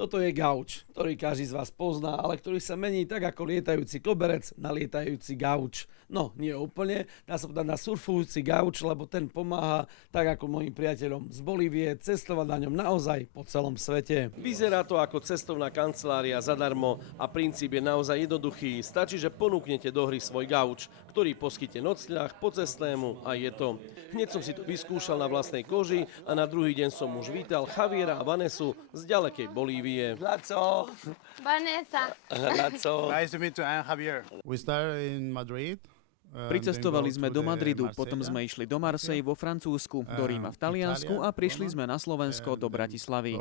Toto je gauč, ktorý každý z vás pozná, ale ktorý sa mení tak ako lietajúci koberec na lietajúci gauč. No, nie úplne, dá sa povedať na surfujúci gauč, lebo ten pomáha, tak ako mojim priateľom z Bolívie, cestovať na ňom naozaj po celom svete. Vyzerá to ako cestovná kancelária zadarmo a princíp je naozaj jednoduchý. Stačí, že ponúknete do hry svoj gauč, ktorý poskytne nocľah po cestnému a je to. Hneď som si to vyskúšal na vlastnej koži a na druhý deň som už vítal Javiera a Vanesu z ďalekej Bolívie. Laco! Vanessa. Laco! Nice to meet you, I'm Javier. We started in Madrid. Pricestovali sme do Madridu, potom sme išli do Marseille vo Francúzsku, do Ríma v Taliansku a prišli sme na Slovensko do Bratislavy.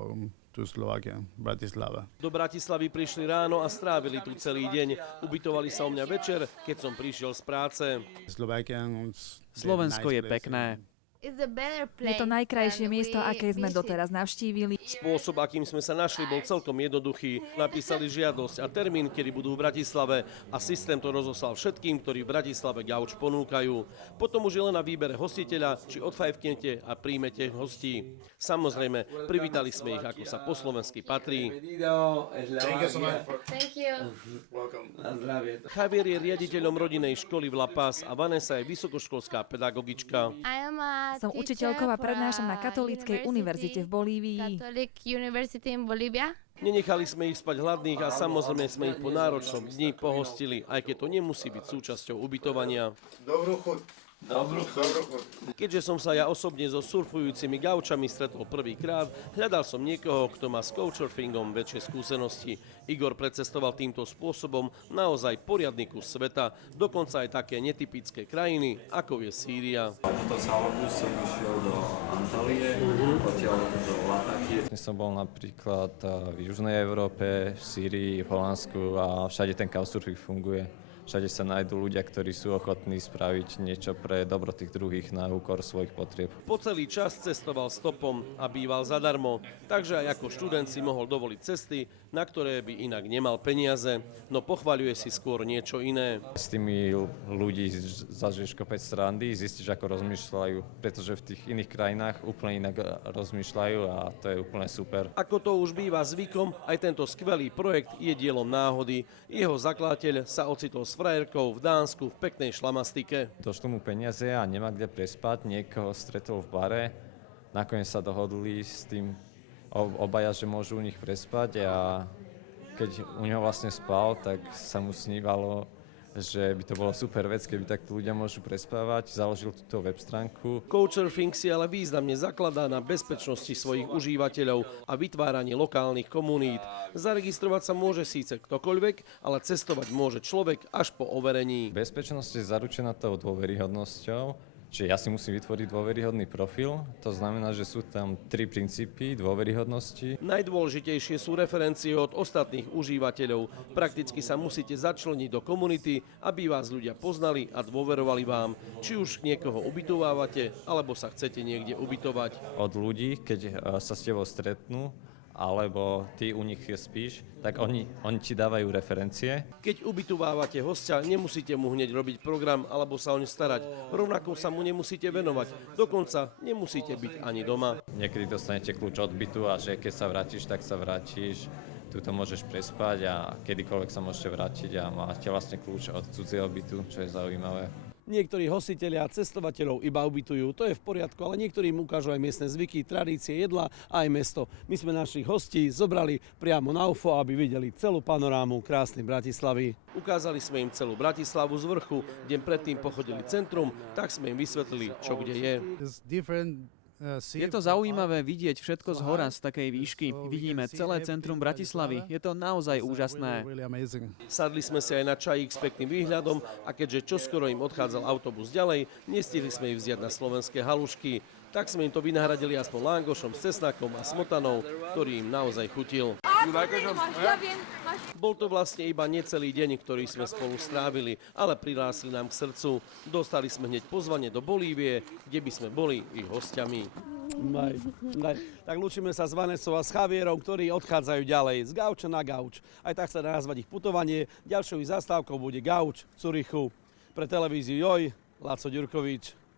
Do Bratislavy prišli ráno a strávili tu celý deň. Ubytovali sa u mňa večer, keď som prišiel z práce. Slovensko je pekné. Je to najkrajšie miesto, aké sme doteraz navštívili. Spôsob, akým sme sa našli, bol celkom jednoduchý. Napísali žiadosť a termín, kedy budú v Bratislave a systém to rozoslal všetkým, ktorí v Bratislave gauč ponúkajú. Potom už je len na výbere hostiteľa, či odfajfknete a príjmete hostí. Samozrejme, privítali sme ich, ako sa po slovensky patrí. Javier je riaditeľom rodinnej školy v La Paz a Vanessa je vysokoškolská pedagogička. Som učiteľkou a prednášam na Katolíckej univerzite v Bolívii. Nenechali sme ich spať hladných a samozrejme sme ich po náročnom dni pohostili, aj keď to nemusí byť súčasťou ubytovania. Dobrú chuť. Keďže som sa ja osobne so surfujúcimi gaučami stretol prvýkrát, hľadal som niekoho, kto má s couchsurfingom väčšie skúsenosti. Igor precestoval týmto spôsobom naozaj poriadny kus sveta, dokonca aj také netypické krajiny, ako je Sýria. Potom sa som išiel do Antalie, odtiaľ do Latakie. Som bol napríklad v Južnej Európe, v Sýrii, v Holandsku a všade ten couchsurfing funguje. Všade sa nájdú ľudia, ktorí sú ochotní spraviť niečo pre dobro tých druhých na úkor svojich potrieb. Po celý čas cestoval stopom a býval zadarmo, takže aj ako študent si mohol dovoliť cesty, na ktoré by inak nemal peniaze, no pochvaľuje si skôr niečo iné. S tými ľudí zažiješ kopec srandy, zistíš, ako rozmýšľajú, pretože v tých iných krajinách úplne inak rozmýšľajú a to je úplne super. Ako to už býva zvykom, aj tento skvelý projekt je dielom náhody. Jeho zakladateľ sa ocitol s frajerkou v Dánsku v peknej šlamastike. Došlo mu peniaze a nemá kde prespať, niekoho stretol v bare, nakoniec sa dohodli s tým obaja, že môžu u nich prespať a keď u neho vlastne spal, tak sa mu snívalo, že by to bolo super vec, keby takto ľudia môžu prespávať. Založil túto web stránku. Couchsurfing si ale významne zakladá na bezpečnosti svojich užívateľov a vytváraní lokálnych komunít. Zaregistrovať sa môže síce ktokoľvek, ale cestovať môže človek až po overení. Bezpečnosť je zaručená tou dôveryhodnosťou. Čiže ja si musím vytvoriť dôveryhodný profil, to znamená, že sú tam 3 princípy dôveryhodnosti. Najdôležitejšie sú referencie od ostatných užívateľov. Prakticky sa musíte začleniť do komunity, aby vás ľudia poznali a dôverovali vám. Či už niekoho ubytovávate, alebo sa chcete niekde ubytovať. Od ľudí, keď sa s tebou stretnú, alebo ty u nich spíš, tak oni ti dávajú referencie. Keď ubytovávate hostia, nemusíte mu hneď robiť program alebo sa oň starať. Rovnako sa mu nemusíte venovať. Dokonca nemusíte byť ani doma. Niekedy dostanete kľúč od bytu a že keď sa vrátiš, tak sa vrátiš. Tuto môžeš prespať a kedykoľvek sa môžete vrátiť a máte vlastne kľúč od cudzieho bytu, čo je zaujímavé. Niektorí hostitelia a cestovateľov iba ubytujú, to je v poriadku, ale niektorí im ukážu aj miestne zvyky, tradície, jedla a aj mesto. My sme našich hostí zobrali priamo na UFO, aby videli celú panorámu krásnej Bratislavy. Ukázali sme im celú Bratislavu z vrchu, kde predtým pochodili centrum, tak sme im vysvetlili, čo kde je. Je to zaujímavé vidieť všetko z hora, z takej výšky. Vidíme celé centrum Bratislavy. Je to naozaj úžasné. Sadli sme si aj na čajík s pekným výhľadom a keďže čoskoro im odchádzal autobus ďalej, nestihli sme ich vziať na slovenské halušky. Tak sme im to vynahradili aspoň langošom s cesnakom a smotanou, ktorý im naozaj chutil. Bol to vlastne iba necelý deň, ktorý sme spolu strávili, ale prihlásili nám k srdcu. Dostali sme hneď pozvanie do Bolívie, kde by sme boli ich hostiami. Tak lúčime sa s Vanessou a s Javierom, ktorí odchádzajú ďalej z gauča na gauč. Aj tak sa dá nazvať ich putovanie. Ďalšou zastávkou bude gauč v Curychu. Pre televíziu JOJ, Laco Ďurkovič.